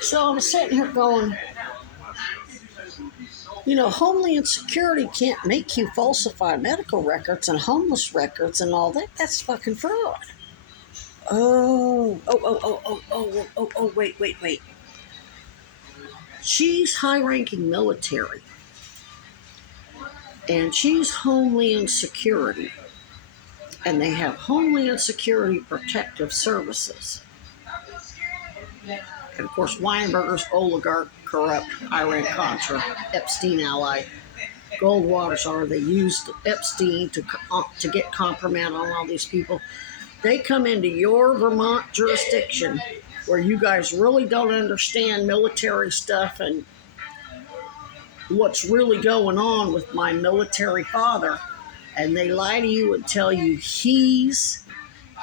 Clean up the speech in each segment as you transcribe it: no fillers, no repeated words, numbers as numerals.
So I'm sitting here going, Homeland Security can't make you falsify medical records and homeless records and all that. That's fucking fraud. Wait. She's high-ranking military, and she's Homeland Security, and they have Homeland Security Protective Services. And of course, Weinberger's oligarch, corrupt, Iran-Contra, Epstein ally. Goldwater's are they used Epstein to get compromise on all these people. They come into your Vermont jurisdiction where you guys really don't understand military stuff and what's really going on with my military father, and they lie to you and tell you he's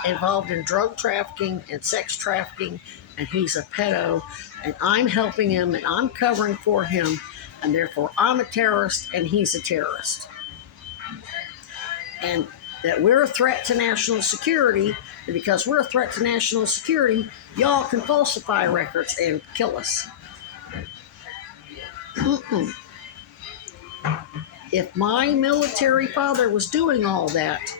involved in drug trafficking and sex trafficking and he's a pedo and I'm helping him and I'm covering for him and therefore I'm a terrorist and he's a terrorist. And that we're a threat to national security, and because we're a threat to national security, y'all can falsify records and kill us. If my military father was doing all that,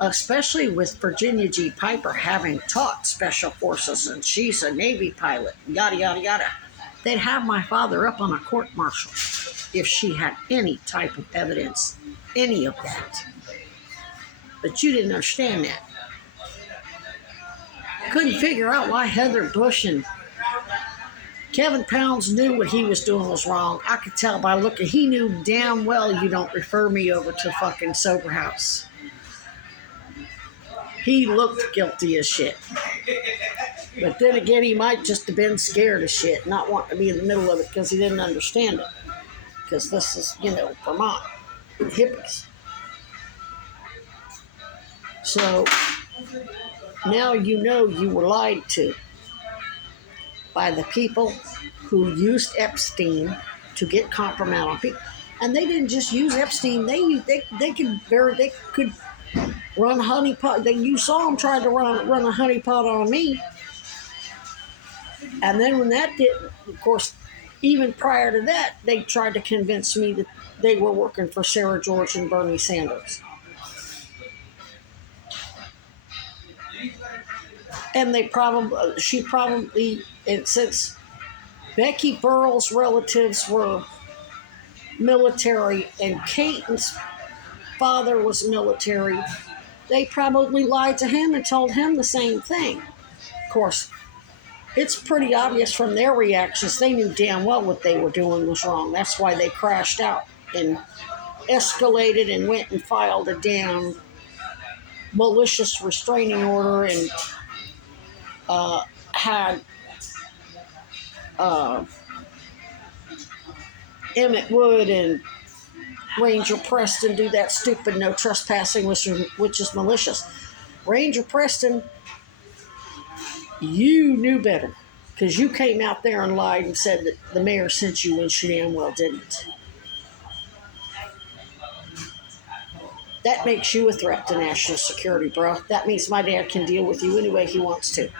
especially with Virginia G. Piper having taught Special Forces and she's a Navy pilot, yada, yada, yada, they'd have my father up on a court-martial if she had any type of evidence, any of that. But you didn't understand that. Couldn't figure out why Heather Bush and Kevin Pounds knew what he was doing was wrong. I could tell by looking. He knew damn well you don't refer me over to fucking sober house. He looked guilty as shit. But then again, he might just have been scared of shit, not wanting to be in the middle of it because he didn't understand it. Because this is, Vermont. Hippies. So, now you know you were lied to by the people who used Epstein to get compromise on people. And they didn't just use Epstein. They could run honeypot. You saw them try to run a honeypot on me. And then when that didn't, of course, even prior to that, they tried to convince me that they were working for Sarah George and Bernie Sanders. And and since Becky Burrell's relatives were military and Caton's father was military, they probably lied to him and told him the same thing. Of course, it's pretty obvious from their reactions. They knew damn well what they were doing was wrong. That's why they crashed out and escalated and went and filed a damn malicious restraining order and had Emmett Wood and Ranger Preston do that stupid no trespassing, which is malicious. Ranger Preston, you knew better because you came out there and lied and said that the mayor sent you when she damn well didn't. That makes you a threat to national security, bro. That means my dad can deal with you any way he wants to.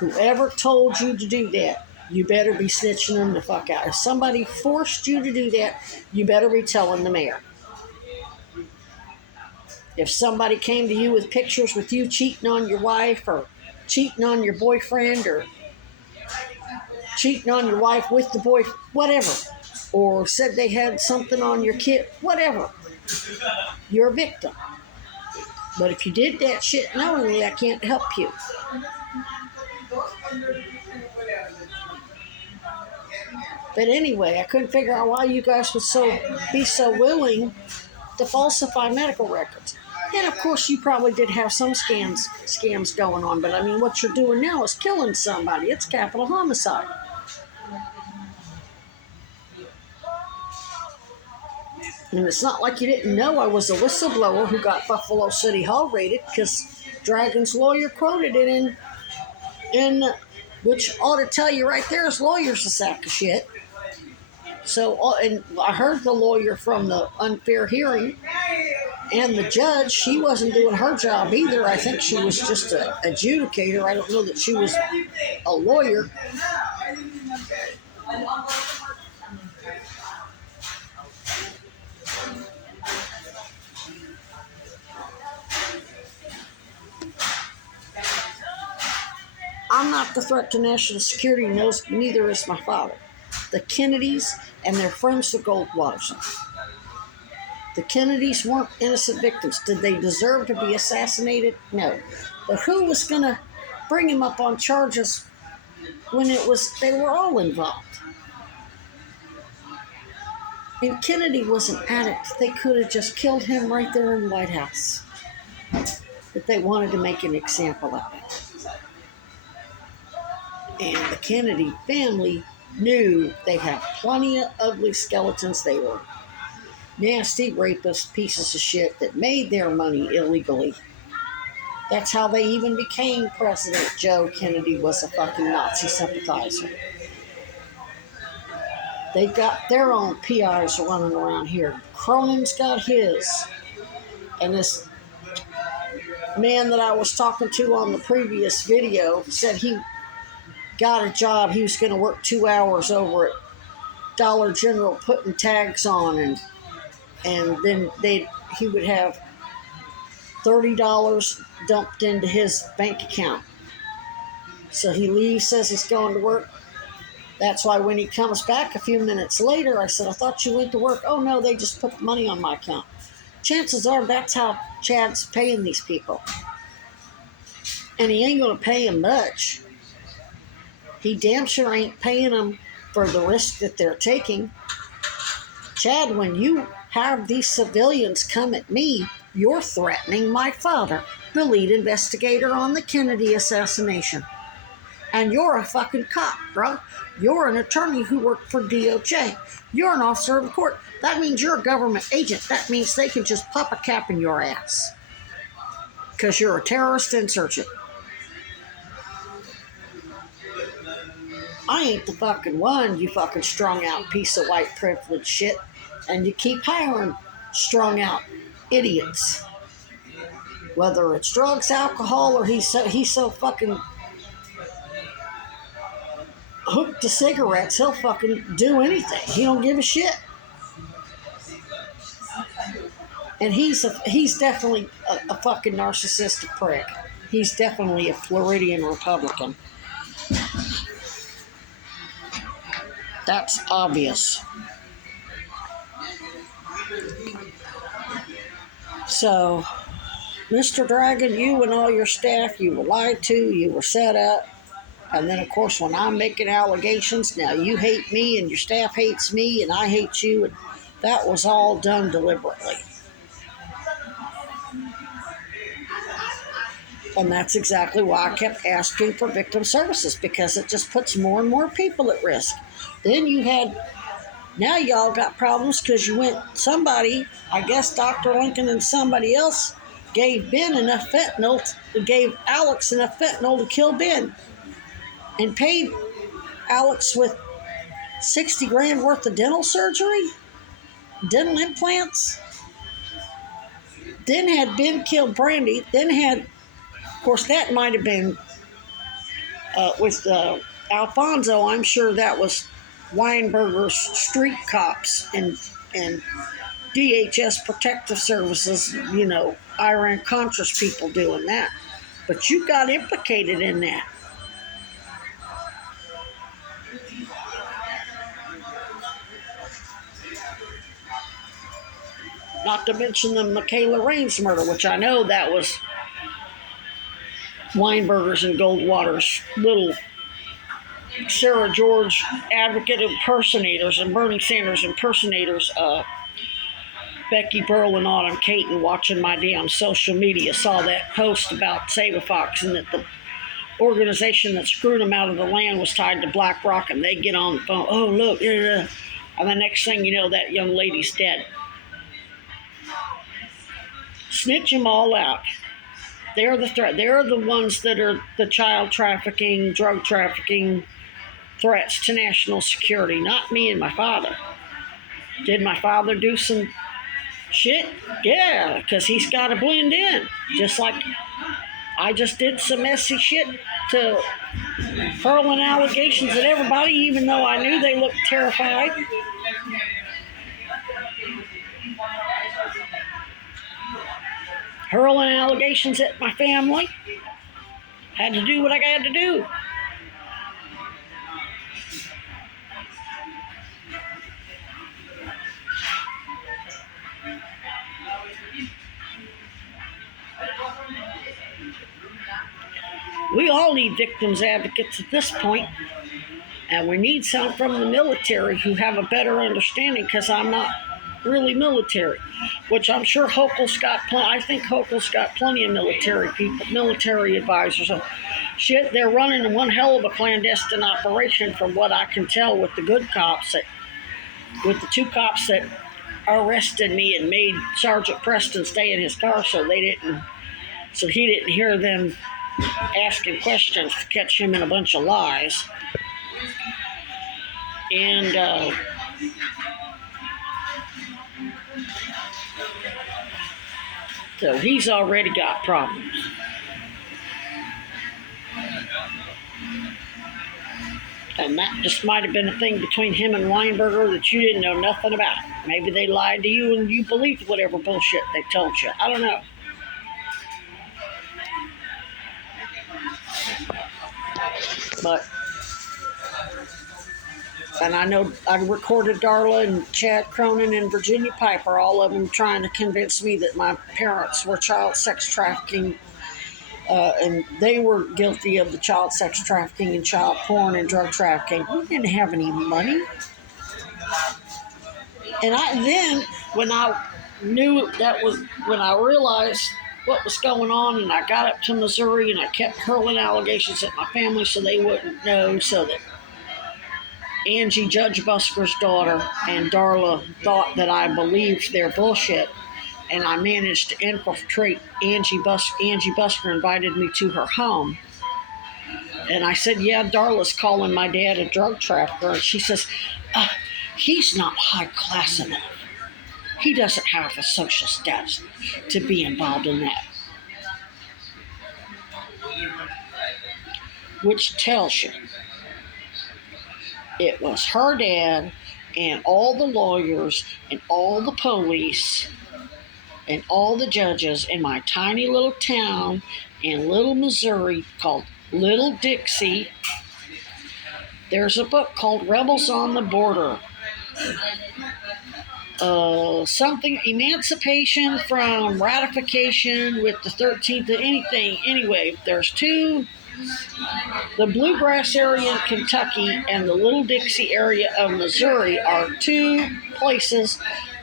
Whoever told you to do that, you better be snitching them the fuck out. If somebody forced you to do that, you better be telling the mayor. If somebody came to you with pictures with you cheating on your wife or cheating on your boyfriend or cheating on your wife with the boy, whatever, or said they had something on your kid, whatever, you're a victim. But if you did that shit knowingly, I can't help you. But anyway, I couldn't figure out why you guys would be so willing to falsify medical records. And of course, you probably did have some scams going on. But I mean, what you're doing now is killing somebody. It's capital homicide. And it's not like you didn't know I was a whistleblower who got Buffalo City Hall raided because Dragon's lawyer quoted it in which ought to tell you right there his lawyer's a sack of shit. So, and I heard the lawyer from the unfair hearing And the judge, she wasn't doing her job either. I think she was just an adjudicator. I don't know that she was a lawyer. I'm not the threat to national security, neither is my father. The Kennedys and their friends, the Goldwaters. The Kennedys weren't innocent victims. Did they deserve to be assassinated? No. But who was going to bring him up on charges when they were all involved? And Kennedy was an addict. They could have just killed him right there in the White House. But they wanted to make an example of it. And the Kennedy family knew they had plenty of ugly skeletons. They were nasty rapists, pieces of shit that made their money illegally. That's how they even became president. Joe Kennedy was a fucking Nazi sympathizer. They've got their own PIs running around here. Cronin's got his. And this man that I was talking to on the previous video said he got a job. He was going to work 2 hours over at Dollar General putting tags on, and then he would have $30 dumped into his bank account. So he leaves, says he's going to work. That's why when he comes back a few minutes later, I said, I thought you went to work. Oh, no, they just put the money on my account. Chances are that's how Chad's paying these people. And he ain't going to pay them much. He damn sure ain't paying them for the risk that they're taking. Chad, when you have these civilians come at me, you're threatening my father, the lead investigator on the Kennedy assassination. And you're a fucking cop, bro. You're an attorney who worked for DHS. You're an officer of the court. That means you're a government agent. That means they can just pop a cap in your ass. Because you're a terrorist insurgent. I ain't the fucking one, you fucking strung out piece of white privilege shit. And you keep hiring strung out idiots. Whether it's drugs, alcohol, or he's so fucking hooked to cigarettes, he'll fucking do anything. He don't give a shit. And he's definitely a fucking narcissistic prick. He's definitely a Floridian Republican. That's obvious. So, Mr. Dragon, you and all your staff, you were lied to, you were set up. And then, of course, when I'm making allegations, now you hate me and your staff hates me and I hate you. And that was all done deliberately. And that's exactly why I kept asking for victim services, because it just puts more and more people at risk. Then now y'all got problems because somebody, I guess Dr. Lincoln and somebody else, gave Alex enough fentanyl to kill Ben. And paid Alex with $60,000 worth of dental surgery, dental implants. Then had Ben killed Brandy. Then had, of course, that might have been with Alfonso. I'm sure that was Weinberger's street cops and DHS protective services, Iran-Contras people doing that. But you got implicated in that. Not to mention the Michaela Raines murder, which I know that was Weinberger's and Goldwater's little Sarah George advocate impersonators and Bernie Sanders impersonators. Becky Burl and Autumn Caton, watching my damn social media, saw that post about Save-A-Fox and that the organization that screwed them out of the land was tied to BlackRock, and they get on the phone, oh, look, and the next thing you know, that young lady's dead. Snitch them all out. They're the threat. They're the ones that are the child trafficking, drug trafficking threats to national security, not me and my father. Did my father do some Shit, yeah, because he's got to blend in. Just like I just did some messy shit to hurling allegations at everybody, even though I knew they looked terrified. Hurling allegations at my family. Had to do what I had to do. We all need victims advocates at this point, and we need some from the military who have a better understanding, because I'm not really military, which I'm sure Hochul's got I think Hochul's got plenty of military people, military advisors. So, shit, they're running one hell of a clandestine operation from what I can tell with the good cops, with the two cops that arrested me and made Sergeant Preston stay in his car so he didn't hear them asking questions to catch him in a bunch of lies. And so he's already got problems. And that just might have been a thing between him and Weinberger that you didn't know nothing about. Maybe they lied to you and you believed whatever bullshit they told you. I don't know. And I know I recorded Darla and Chad Cronin and Virginia Piper, all of them trying to convince me that my parents were child sex trafficking, and they were guilty of the child sex trafficking and child porn and drug trafficking. We didn't have any money. And then when I knew that was, when I realized what was going on, and I got up to Missouri and I kept hurling allegations at my family so they wouldn't know, so that Angie, Judge Busker's daughter, and Darla thought that I believed their bullshit, and I managed to infiltrate Angie Busker invited me to her home. And I said, yeah, Darla's calling my dad a drug trafficker. And she says, he's not high class enough. He doesn't have a social status to be involved in that. Which tells you it was her dad and all the lawyers and all the police and all the judges in my tiny little town in Little Missouri called Little Dixie. There's a book called Rebels on the Border. Something, emancipation from ratification with the 13th, anything. Anyway, there's two, the Bluegrass area in Kentucky and the Little Dixie area of Missouri are two places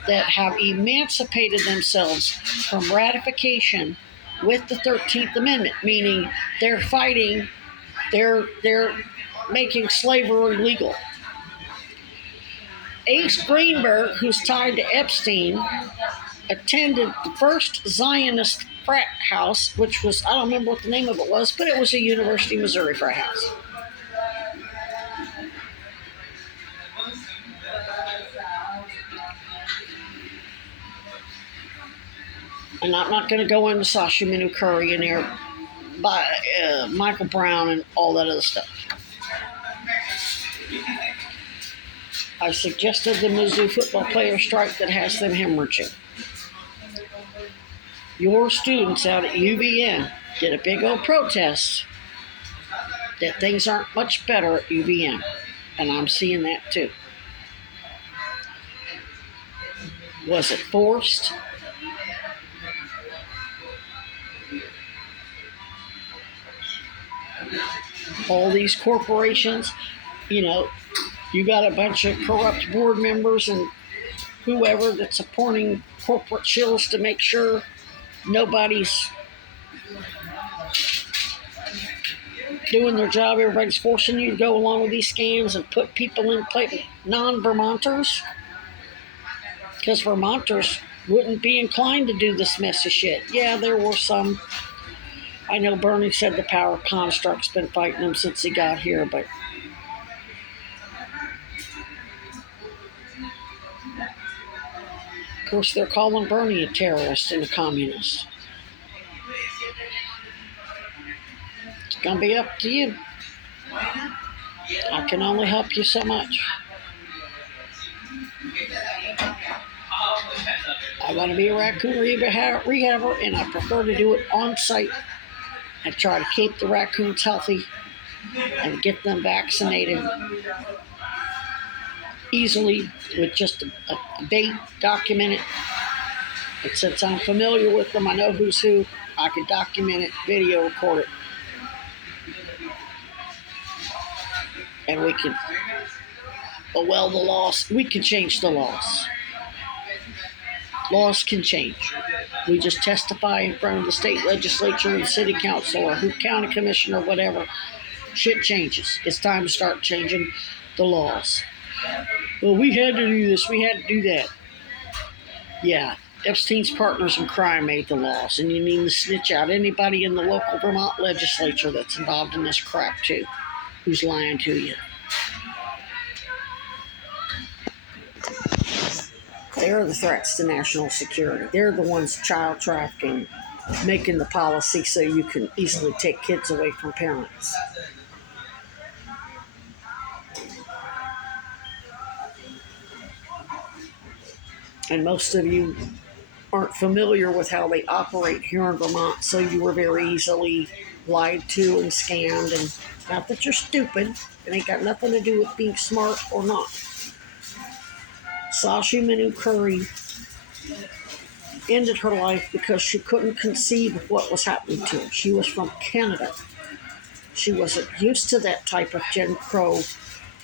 that have emancipated themselves from ratification with the 13th Amendment, meaning they're fighting, they're making slavery legal. Ace Greenberg, who's tied to Epstein, attended the first Zionist frat house, which was, I don't remember what the name of it was, but it was a University of Missouri frat house. And I'm not going to go into Sasha Minu Curry and Michael Brown and all that other stuff. I suggested the Mizzou football player strike that has them hemorrhaging. Your students out at UVM did a big old protest that things aren't much better at UVM. And I'm seeing that too. Was it forced? All these corporations, you got a bunch of corrupt board members and whoever that's supporting corporate shills to make sure nobody's doing their job. Everybody's forcing you to go along with these scams and put people in place, non-Vermonters, because Vermonters wouldn't be inclined to do this messy shit. Yeah, there were some. I know Bernie said the power construct's been fighting him since he got here, but Of course, they're calling Bernie a terrorist and a communist. It's going to be up to you. I can only help you so much. I want to be a raccoon rehabber, and I prefer to do it on site. I try to keep the raccoons healthy and get them vaccinated easily with just a date, document it. And since I'm familiar with them, I know who's who, I can document it, video record it. And we can, the laws, we can change the laws. Laws can change. We just testify in front of the state legislature and the city council or county commissioner, whatever. Shit changes. It's time to start changing the laws. Well, we had to do this. We had to do that. Yeah, Epstein's partners in crime made the laws, and you need to snitch out anybody in the local Vermont legislature that's involved in this crap, too, who's lying to you. They're the threats to national security. They're the ones child trafficking, making the policy so you can easily take kids away from parents. And most of you aren't familiar with how they operate here in Vermont, so you were very easily lied to and scammed. And not that you're stupid, it ain't got nothing to do with being smart or not. Sashi Manu Curry ended her life because she couldn't conceive of what was happening to her. She was from Canada. She wasn't used to that type of Jim Crow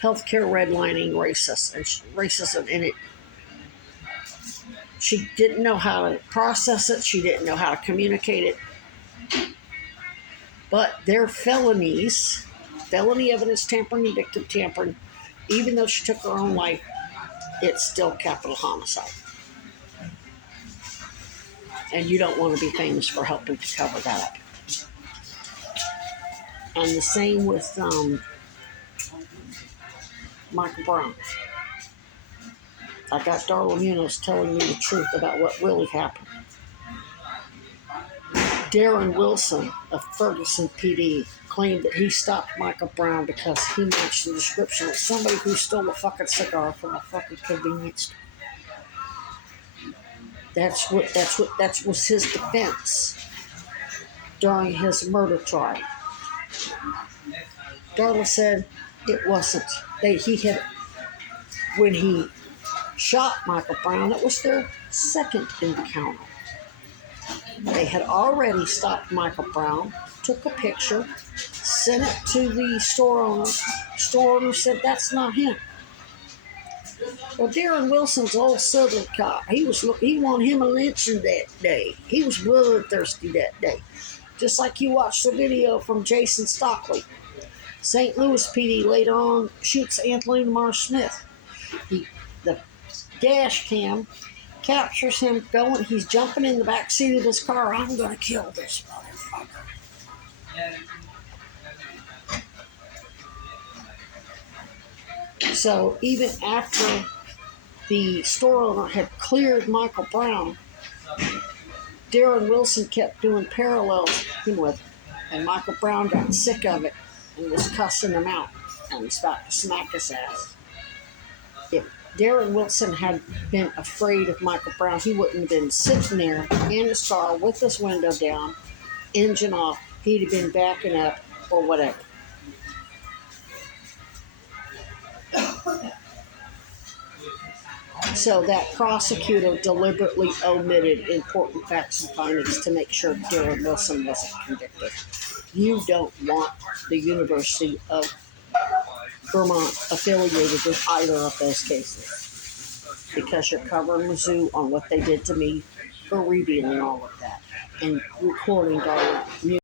healthcare redlining racism in it. She didn't know how to process it. She didn't know how to communicate it. But their felonies, felony evidence tampering and victim tampering, even though she took her own life, it's still capital homicide. And you don't want to be famous for helping to cover that up. And the same with Michael Brown. I got Darla Munoz telling me the truth about what really happened. Darren Wilson of Ferguson PD claimed that he stopped Michael Brown because he matched the description of somebody who stole a fucking cigar from a fucking convenience store. That was his defense during his murder trial. Darla said it wasn't. When he shot Michael Brown, it was their second encounter. They had already stopped Michael Brown, took a picture, sent it to the store owner. Store owner said, "That's not him." Well, Darren Wilson's old Southern cop. He wanted him a lynching that day. He was bloodthirsty that day. Just like you watched the video from Jason Stockley. St. Louis PD later on shoots Anthony Lamar Smith. The dash cam captures him going. He's jumping in the back seat of his car. "I'm going to kill this motherfucker." So even after the store owner had cleared Michael Brown, Darren Wilson kept doing parallels with him. And Michael Brown got sick of it and was cussing him out and was about to smack his ass. If Darren Wilson had been afraid of Michael Brown, he wouldn't have been sitting there in his car with his window down, engine off. He'd have been backing up or whatever. So that prosecutor deliberately omitted important facts and findings to make sure Darren Wilson wasn't convicted. You don't want the University of Vermont affiliated with either of those cases because you're covering Mizzou on what they did to me for revealing all of that and recording Darla